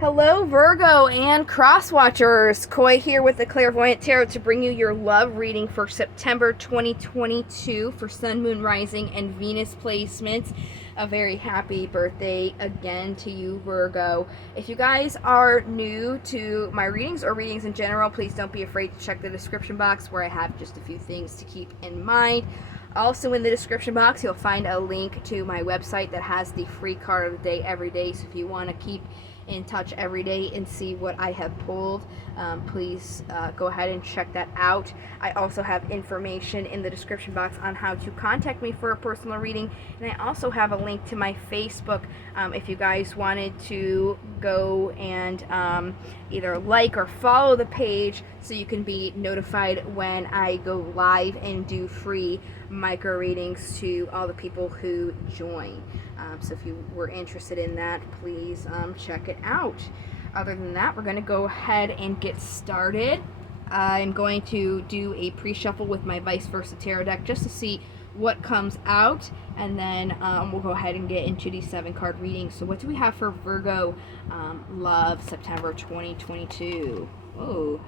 Hello, Virgo and cross watchers. Koi here with the Clairvoyant Tarot to bring you your love reading for September 2022 for Sun, Moon, Rising, and Venus placements. A very happy birthday again to you, Virgo. If you guys are new to my readings or readings in general, please don't be afraid to check the description box where I have just a few things to keep in mind. Also in the description box, you'll find a link to my website that has the free card of the day every day. So if you want to keep in touch every day and see what I have pulled, please go ahead and check that out. I also have information in the description box on how to contact me for a personal reading, and I also have a link to my Facebook if you guys wanted to go and either like or follow the page so you can be notified when I go live and do free micro readings to all the people who join. So if you were interested in that, please check it out. Other than that, we're going to go ahead and get started. I'm going to do a pre-shuffle with my vice versa tarot deck just to see what comes out, and then we'll go ahead and get into the 7-card reading. So what do we have for Virgo love September 2022? Oh,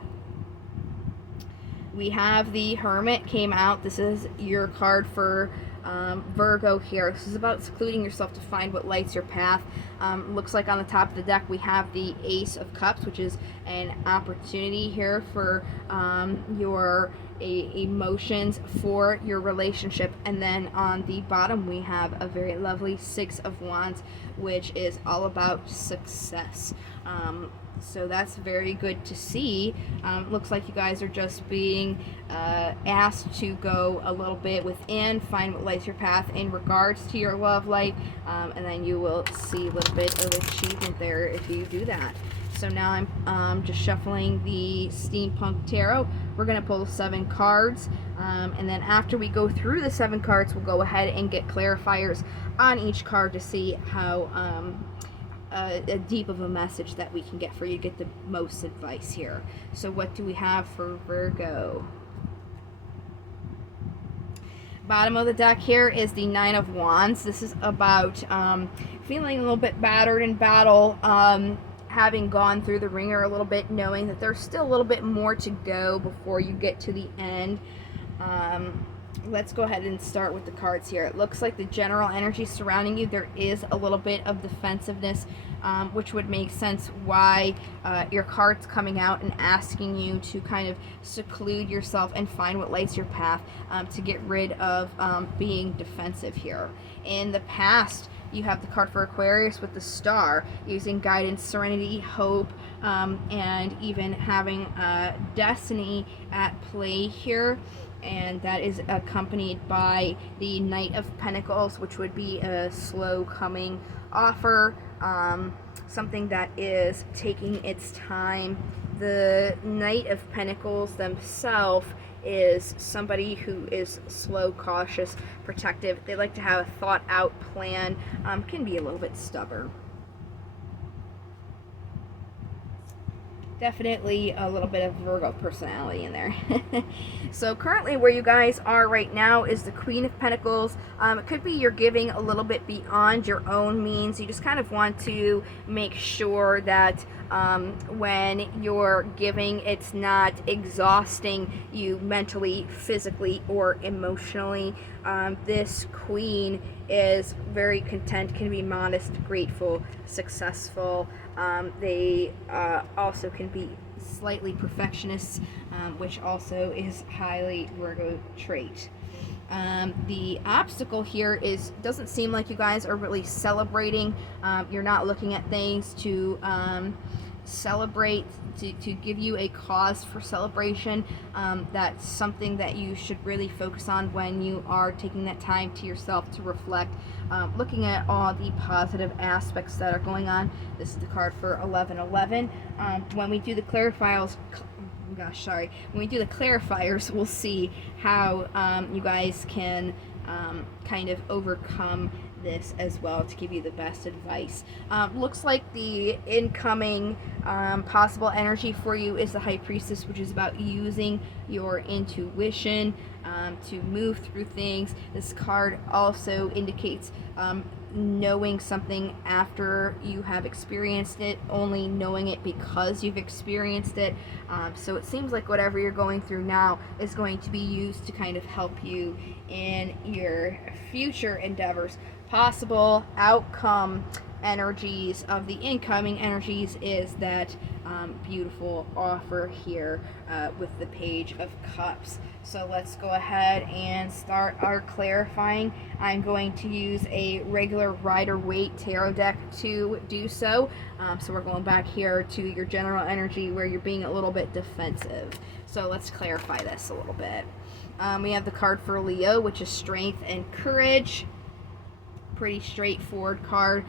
we have the Hermit came out. This is your card for Virgo here. This is about secluding yourself to find what lights your path. Looks like on the top of the deck we have the Ace of Cups, which is an opportunity here for your emotions for your relationship, and then on the bottom we have a very lovely Six of Wands, which is all about success. So that's very good to see. Looks like you guys are just being asked to go a little bit within, find what lights your path in regards to your love life, and then you will see a little bit of achievement there if you do that. So now I'm just shuffling the Steampunk Tarot. We're going to pull 7 cards, and then after we go through the 7 cards, we'll go ahead and get clarifiers on each card to see how a deep of a message that we can get for you to get the most advice here. So what do we have for Virgo? Bottom of the deck here is the Nine of Wands. This is about feeling a little bit battered in battle, having gone through the ringer a little bit, knowing that there's still a little bit more to go before you get to the end. Let's go ahead and start with the cards here. It looks like the general energy surrounding you, there is a little bit of defensiveness, which would make sense why your card's coming out and asking you to kind of seclude yourself and find what lights your path, to get rid of being defensive here. In the past, you have the card for Aquarius with the Star, using guidance, serenity, hope, and even having destiny at play here. And that is accompanied by the Knight of Pentacles, which would be a slow coming offer, something that is taking its time. The Knight of Pentacles themselves is somebody who is slow, cautious, protective. They like to have a thought out plan, can be a little bit stubborn. Definitely a little bit of Virgo personality in there. So currently where you guys are right now is the Queen of Pentacles. It could be you're giving a little bit beyond your own means. You just kind of want to make sure that when you're giving, it's not exhausting you mentally, physically, or emotionally. This Queen is very content, can be modest, grateful, successful. They also can be slightly perfectionists, which also is highly Virgo trait. The obstacle here is, doesn't seem like you guys are really celebrating. You're not looking at things to celebrate, to give you a cause for celebration. That's something that you should really focus on when you are taking that time to yourself to reflect, looking at all the positive aspects that are going on. This is the card for 1111. When we do the clarifiers, when we do the clarifiers, we'll see how you guys can kind of overcome this as well to give you the best advice. Looks like the incoming possible energy for you is the High Priestess, which is about using your intuition to move through things. This card also indicates knowing something after you have experienced it, only knowing it because you've experienced it. So it seems like whatever you're going through now is going to be used to kind of help you in your future endeavors. Possible outcome energies of the incoming energies is that beautiful offer here with the Page of Cups. So let's go ahead and start our clarifying. I'm going to use a regular Rider-Waite tarot deck to do so. So we're going back here to your general energy where you're being a little bit defensive. So let's clarify this a little bit. We have the card for Leo, which is strength and courage. Pretty straightforward card.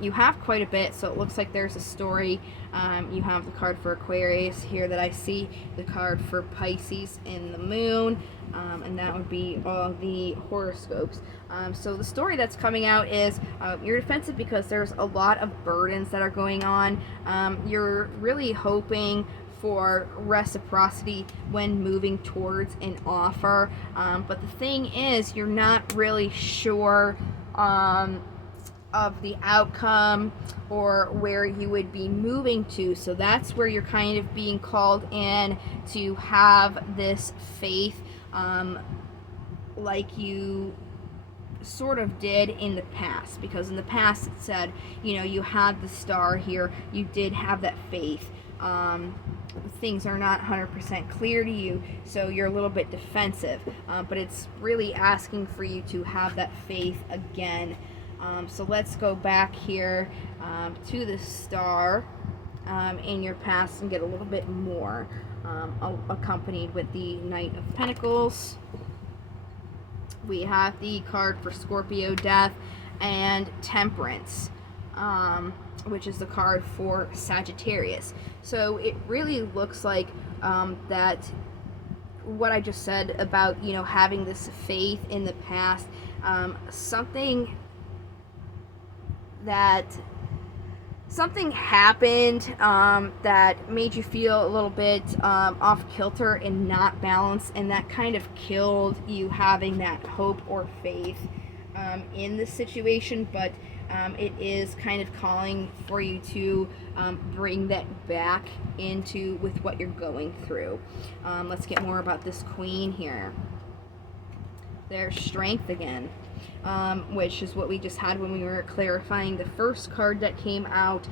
You have quite a bit, so it looks like there's a story. You have the card for Aquarius here that I see, the card for Pisces in the moon, and that would be all the horoscopes. So the story that's coming out is you're defensive because there's a lot of burdens that are going on. You're really hoping for reciprocity when moving towards an offer, but the thing is, you're not really sure of the outcome or where you would be moving to. So that's where you're kind of being called in to have this faith, like you sort of did in the past, because in the past it said, you know, you had the star here, you did have that faith. Things are not 100% clear to you, so you're a little bit defensive, but it's really asking for you to have that faith again. So let's go back here to the star in your past and get a little bit more, accompanied with the Knight of Pentacles. We have the card for Scorpio, Death, and Temperance, which is the card for Sagittarius. So it really looks like that what I just said about, you know, having this faith in the past, something happened that made you feel a little bit off kilter and not balanced, and that kind of killed you having that hope or faith in the situation. But it is kind of calling for you to bring that back into with what you're going through. Let's get more about this Queen here. There's strength again, which is what we just had when we were clarifying the first card that came out.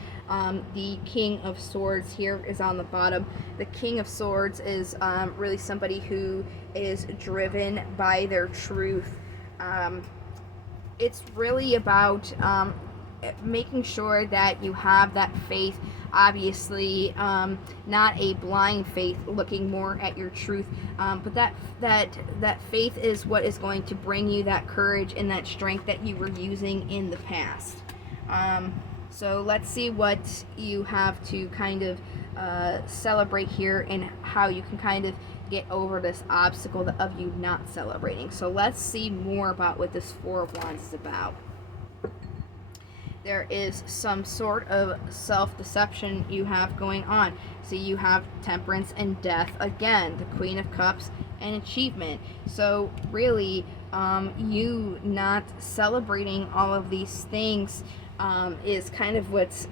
The King of Swords here is on the bottom. The King of Swords is really somebody who is driven by their truth. It's really about making sure that you have that faith, obviously not a blind faith looking more at your truth, but that faith is what is going to bring you that courage and that strength that you were using in the past. So let's see what you have to kind of celebrate here and how you can kind of get over this obstacle of you not celebrating. So let's see more about what this Four of Wands is about. There is some sort of self-deception you have going on. So you have Temperance and Death again, the Queen of Cups and Achievement. So really, you not celebrating all of these things is kind of what's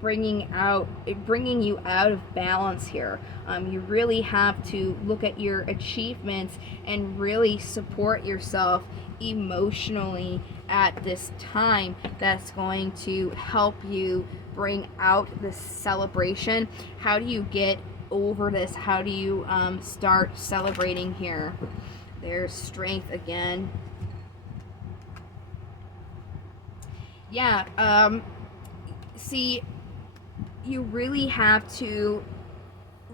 bringing you out of balance here. You really have to look at your achievements and really support yourself emotionally at this time. That's going to help you bring out this celebration. How do you get over this? How do you start celebrating here? There's strength again. Yeah, see, you really have to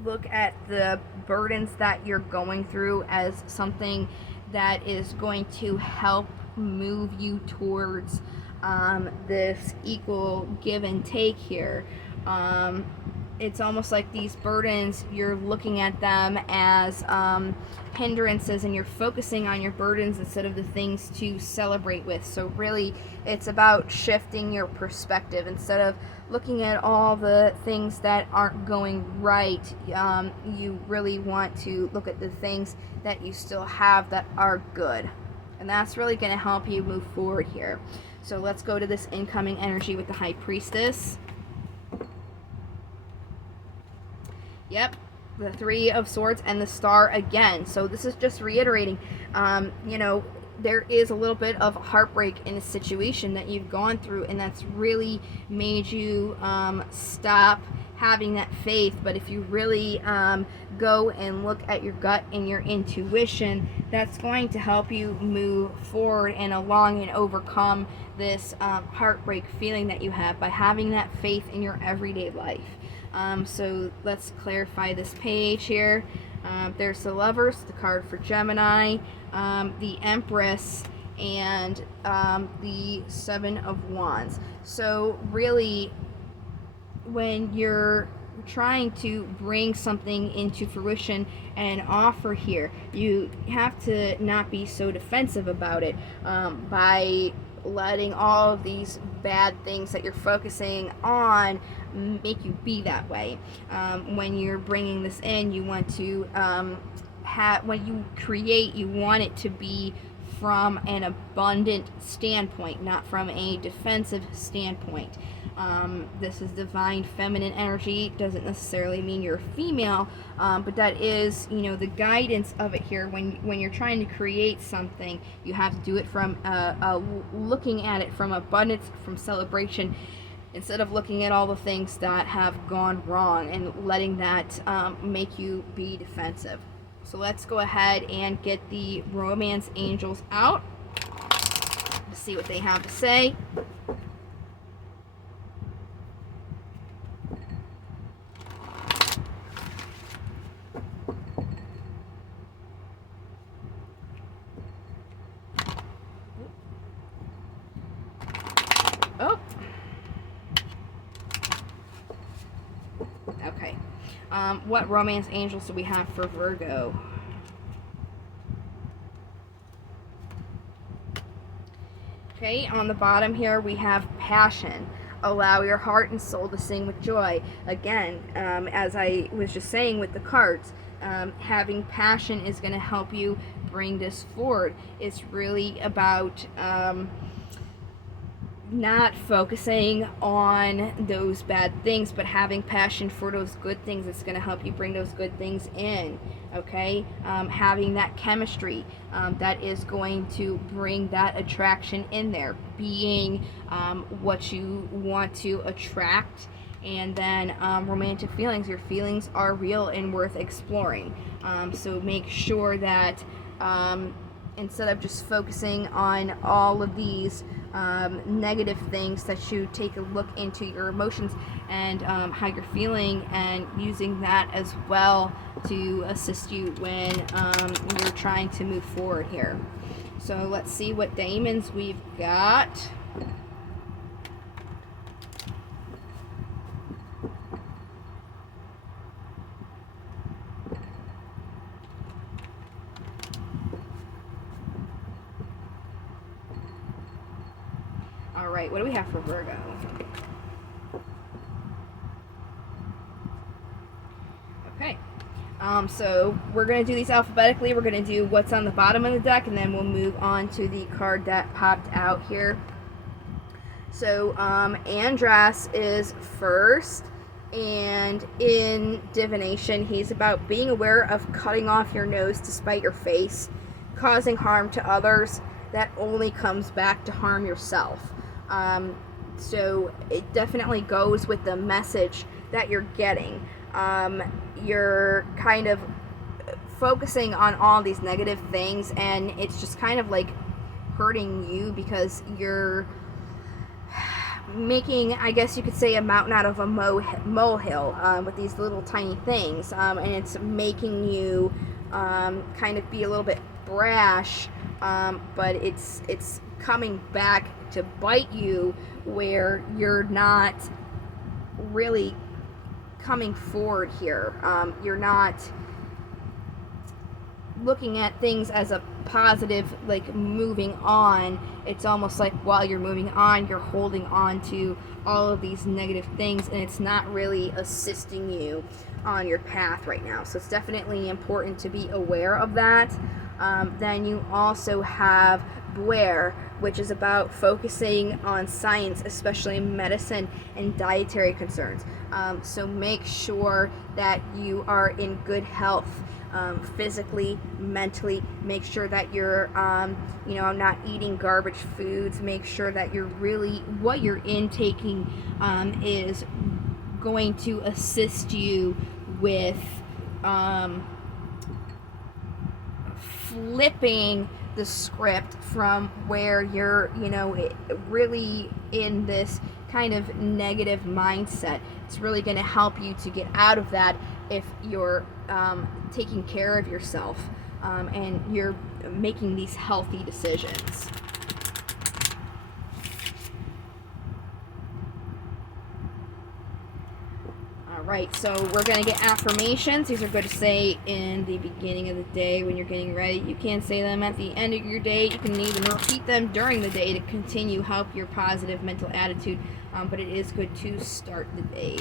look at the burdens that you're going through as something that is going to help move you towards this equal give and take here. It's almost like these burdens, you're looking at them as hindrances, and you're focusing on your burdens instead of the things to celebrate with. So really, it's about shifting your perspective. Instead of looking at all the things that aren't going right, you really want to look at the things that you still have that are good. And that's really going to help you move forward here. So let's go to this incoming energy with the High Priestess. Yep, the Three of Swords and the Star again. So this is just reiterating, you know, there is a little bit of heartbreak in a situation that you've gone through, and that's really made you stop having that faith. But if you really go and look at your gut and your intuition, that's going to help you move forward and along and overcome this heartbreak feeling that you have by having that faith in your everyday life. So let's clarify this page here. There's the Lovers, the card for Gemini, the Empress, and the Seven of Wands. So really, when you're trying to bring something into fruition and offer here, you have to not be so defensive about it by letting all of these bad things that you're focusing on make you be that way. When you're bringing this in, you want to when you create, you want it to be from an abundant standpoint, not from a defensive standpoint. This is divine feminine energy. Doesn't necessarily mean you're a female, but that is, you know, the guidance of it here. When you're trying to create something, you have to do it from looking at it from abundance, from celebration, instead of looking at all the things that have gone wrong and letting that make you be defensive. So let's go ahead and get the romance angels out. Let's see what they have to say. Oh. Okay. What romance angels do we have for Virgo? Okay, on the bottom here we have passion. Allow your heart and soul to sing with joy. Again, as I was just saying with the cards, having passion is going to help you bring this forward. It's really about not focusing on those bad things, but having passion for those good things. It's going to help you bring those good things in. Okay, having that chemistry that is going to bring that attraction in there, being what you want to attract. And then romantic feelings, your feelings are real and worth exploring. So make sure that instead of just focusing on all of these negative things, that you take a look into your emotions and how you're feeling, and using that as well to assist you when you're trying to move forward here. So let's see what demons we've got. All right, what do we have for Virgo? Okay, so we're going to do these alphabetically. We're going to do what's on the bottom of the deck, and then we'll move on to the card that popped out here. So Andras is first, and in divination, he's about being aware of cutting off your nose to spite your face, causing harm to others. That only comes back to harm yourself. So it definitely goes with the message that you're getting. You're kind of focusing on all these negative things, and it's just kind of like hurting you because you're making, I guess you could say, a mountain out of a molehill with these little tiny things, and it's making you kind of be a little bit brash, but it's coming back to bite you, where you're not really coming forward here. You're not looking at things as a positive, like moving on. It's almost like while you're moving on, you're holding on to all of these negative things, and it's not really assisting you on your path right now. So it's definitely important to be aware of that. Then you also have Boer, which is about focusing on science, especially medicine and dietary concerns. So make sure that you are in good health. Physically, mentally, make sure that you're not eating garbage foods. Make sure that you're really, what you're intaking is going to assist you with flipping the script from where you're really in this kind of negative mindset. It's really going to help you to get out of that if you're taking care of yourself and you're making these healthy decisions. Right, so we're going to get affirmations. These are good to say in the beginning of the day when you're getting ready. You can say them at the end of your day. You can even repeat them during the day to continue help your positive mental attitude. But it is good to start the day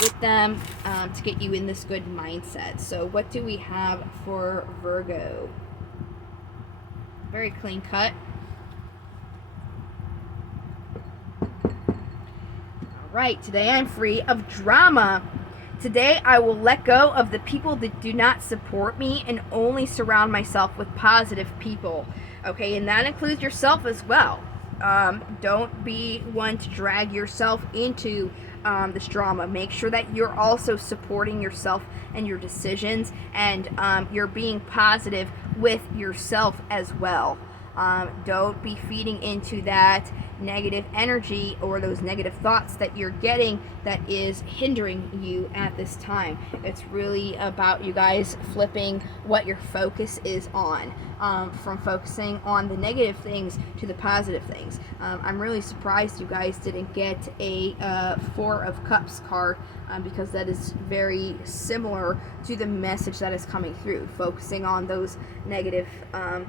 with them to get you in this good mindset. So what do we have for Virgo? Very clean cut. Right, today I'm free of drama. Today I will let go of the people that do not support me and only surround myself with positive people. Okay, and that includes yourself as well. Don't be one to drag yourself into this drama. Make sure that you're also supporting yourself and your decisions, and you're being positive with yourself as well. Don't be feeding into that negative energy or those negative thoughts that you're getting that is hindering you at this time. It's really about you guys flipping what your focus is on, from focusing on the negative things to the positive things. I'm really surprised you guys didn't get a Four of Cups card, because that is very similar to the message that is coming through, focusing on those negative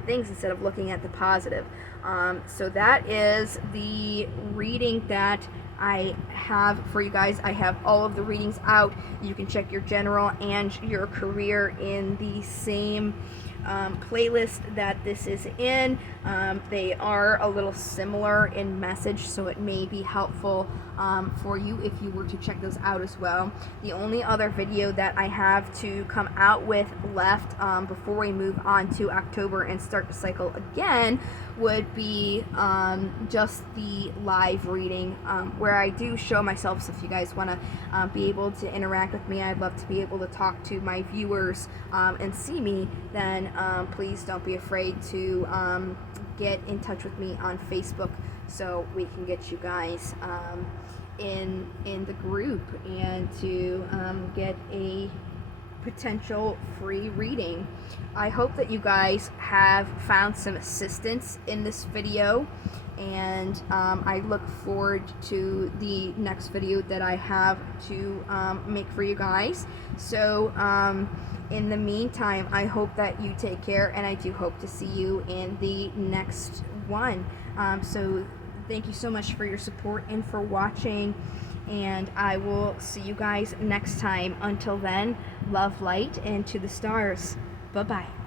things instead of looking at the positive. So that is the reading that I have for you guys. I have all of the readings out. You can check your general and your career in the same playlist that this is in. They are a little similar in message, so it may be helpful for you if you were to check those out as well. The only other video that I have to come out with left before we move on to October and start the cycle again would be just the live reading, where I do show myself. So if you guys want to be able to interact with me, I'd love to be able to talk to my viewers and see me, then please don't be afraid to get in touch with me on Facebook so we can get you guys in the group and to get a potential free reading. I hope that you guys have found some assistance in this video, and I look forward to the next video that I have to make for you guys. So in the meantime, I hope that you take care, and I do hope to see you in the next one. So thank you so much for your support and for watching, and I will see you guys next time. Until then, love, light, and to the stars. Bye-bye.